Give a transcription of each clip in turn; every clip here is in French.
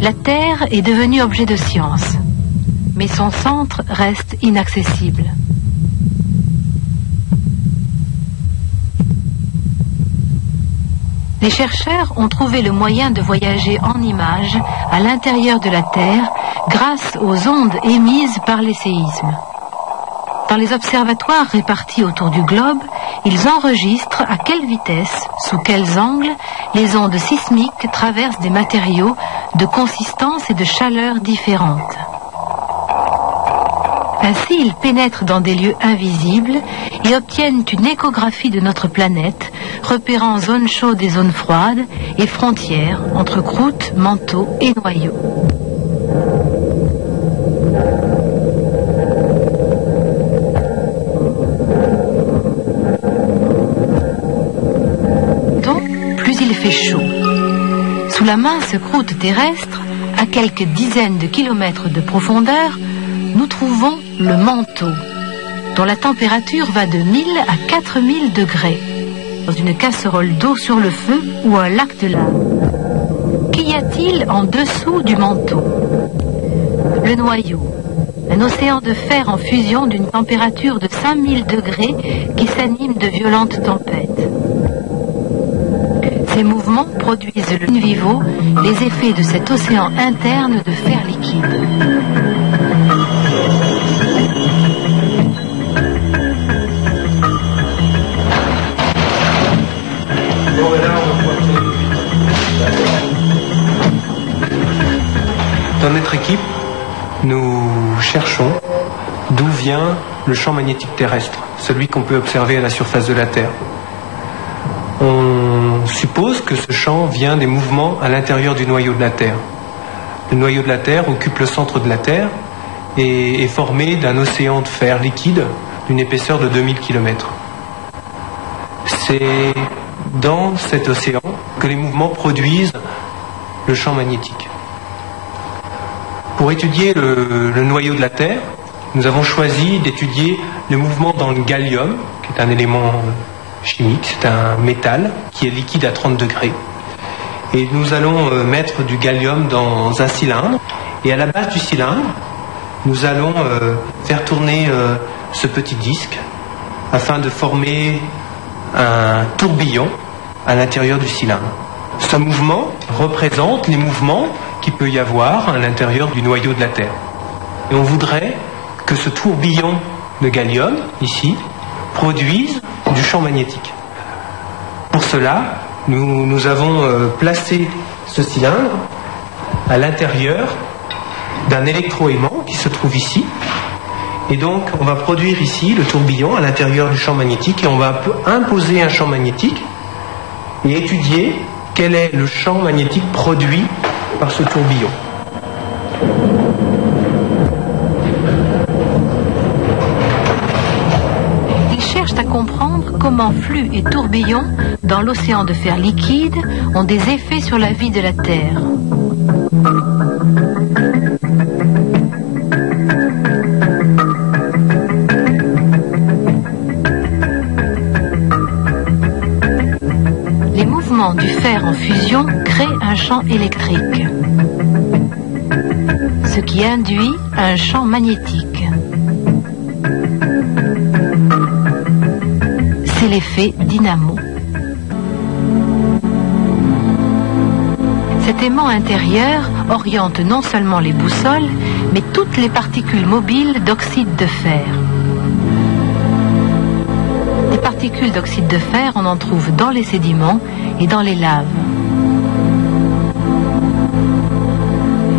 La Terre est devenue objet de science, mais son centre reste inaccessible. Les chercheurs ont trouvé le moyen de voyager en images à l'intérieur de la Terre grâce aux ondes émises par les séismes. Dans les observatoires répartis autour du globe, ils enregistrent à quelle vitesse, sous quels angles, les ondes sismiques traversent des matériaux de consistance et de chaleur différentes. Ainsi, ils pénètrent dans des lieux invisibles et obtiennent une échographie de notre planète, repérant zones chaudes et zones froides et frontières entre croûte, manteau et noyau. Donc, plus il fait chaud. Sous la mince croûte terrestre, à quelques dizaines de kilomètres de profondeur, nous trouvons le manteau, dont la température va de 1000 à 4000 degrés, dans une casserole d'eau sur le feu ou un lac de lave. Qu'y a-t-il en dessous du manteau? Le noyau, un océan de fer en fusion d'une température de 5000 degrés qui s'anime de violentes tempêtes. Ces mouvements produisent le in vivo les effets de cet océan interne de fer liquide. Dans notre équipe, nous cherchons d'où vient le champ magnétique terrestre, celui qu'on peut observer à la surface de la Terre. On suppose que ce champ vient des mouvements à l'intérieur du noyau de la Terre. Le noyau de la Terre occupe le centre de la Terre et est formé d'un océan de fer liquide d'une épaisseur de 2000 km. C'est dans cet océan que les mouvements produisent le champ magnétique. Pour étudier le noyau de la Terre, nous avons choisi d'étudier le mouvement dans le gallium, qui est un élément chimique, c'est un métal qui est liquide à 30 degrés. Et nous allons mettre du gallium dans un cylindre, et à la base du cylindre, nous allons faire tourner ce petit disque afin de former un tourbillon à l'intérieur du cylindre. Ce mouvement représente les mouvements qu'il peut y avoir à l'intérieur du noyau de la Terre. Et on voudrait que ce tourbillon de gallium, ici, produise du champ magnétique. Pour cela, nous avons placé ce cylindre à l'intérieur d'un électroaimant qui se trouve ici. Et donc, on va produire ici le tourbillon à l'intérieur du champ magnétique et on va imposer un champ magnétique et étudier quel est le champ magnétique produit par ce tourbillon. Ils cherchent à comprendre comment flux et tourbillons dans l'océan de fer liquide ont des effets sur la vie de la Terre. Les mouvements du fer en fusion créent un champ électrique, ce qui induit un champ magnétique. C'est l'effet dynamo. Cet aimant intérieur oriente non seulement les boussoles, mais toutes les particules mobiles d'oxyde de fer. Des particules d'oxyde de fer, on en trouve dans les sédiments et dans les laves.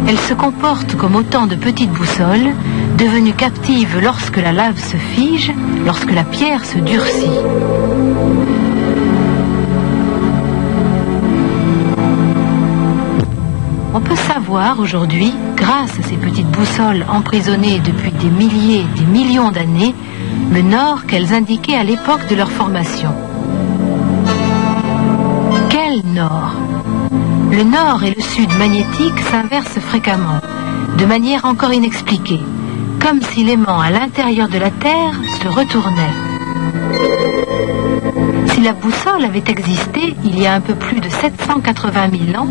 Elles se comportent comme autant de petites boussoles, devenues captives lorsque la lave se fige, lorsque la pierre se durcit. On peut savoir aujourd'hui, grâce à ces petites boussoles emprisonnées depuis des milliers, des millions d'années, le nord qu'elles indiquaient à l'époque de leur formation. Quel nord? Le nord et le sud magnétique s'inversent fréquemment, de manière encore inexpliquée, comme si l'aimant à l'intérieur de la Terre se retournait. Si la boussole avait existé il y a un peu plus de 780 000 ans,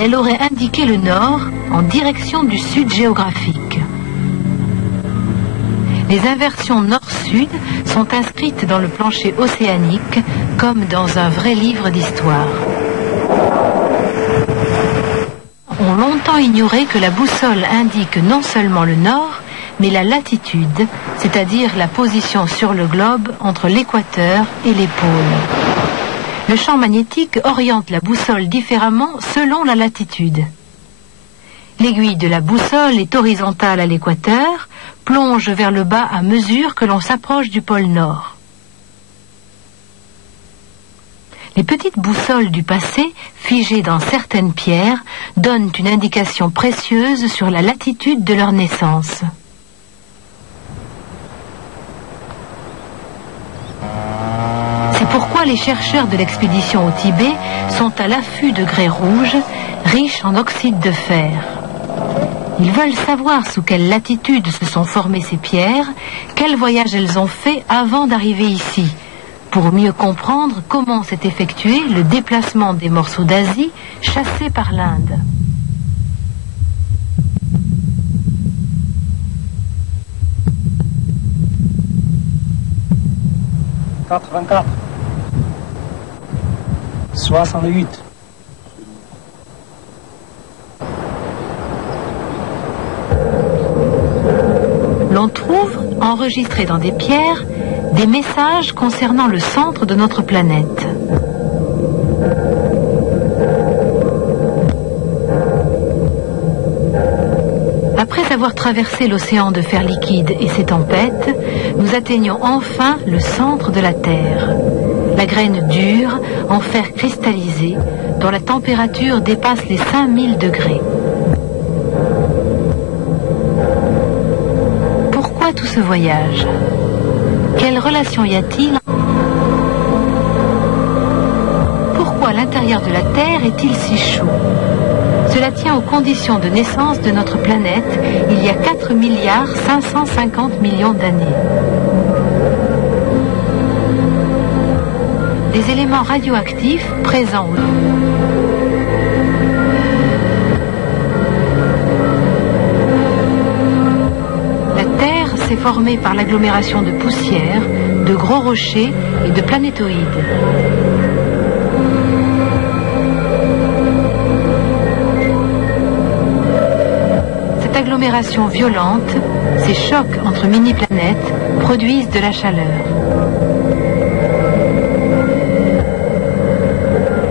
elle aurait indiqué le nord en direction du sud géographique. Les inversions nord-sud sont inscrites dans le plancher océanique comme dans un vrai livre d'histoire. On a longtemps ignoré que la boussole indique non seulement le nord, mais la latitude, c'est-à-dire la position sur le globe entre l'équateur et les pôles. Le champ magnétique oriente la boussole différemment selon la latitude. L'aiguille de la boussole est horizontale à l'équateur, plonge vers le bas à mesure que l'on s'approche du pôle Nord. Les petites boussoles du passé, figées dans certaines pierres, donnent une indication précieuse sur la latitude de leur naissance. C'est pourquoi les chercheurs de l'expédition au Tibet sont à l'affût de grès rouges, riches en oxyde de fer. Ils veulent savoir sous quelle latitude se sont formées ces pierres, quel voyage elles ont fait avant d'arriver ici, pour mieux comprendre comment s'est effectué le déplacement des morceaux d'Asie chassés par l'Inde. « 84, 68. L'on trouve, enregistrés dans des pierres, des messages concernant le centre de notre planète. Après avoir traversé l'océan de fer liquide et ses tempêtes, nous atteignons enfin le centre de la Terre. La graine dure, en fer cristallisé, dont la température dépasse les 5000 degrés. Pourquoi tout ce voyage? Quelle relation y a-t-il? Pourquoi l'intérieur de la Terre est-il si chaud? Cela tient aux conditions de naissance de notre planète il y a 4 550 millions d'années. Les éléments radioactifs présents La Terre s'est formée par l'agglomération de poussière, de gros rochers et de planétoïdes. Cette agglomération violente, ces chocs entre mini-planètes, produisent de la chaleur.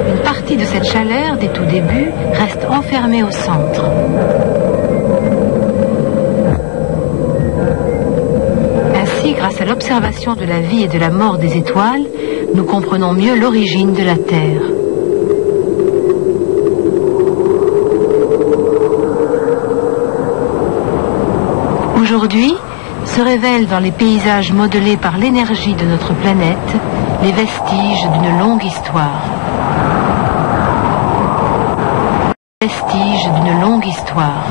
Une partie de cette chaleur, des tout débuts, reste enfermée au centre. Ainsi, grâce à l'observation de la vie et de la mort des étoiles, nous comprenons mieux l'origine de la Terre. Aujourd'hui, se révèlent dans les paysages modelés par l'énergie de notre planète les vestiges d'une longue histoire. Vestiges d'une longue histoire.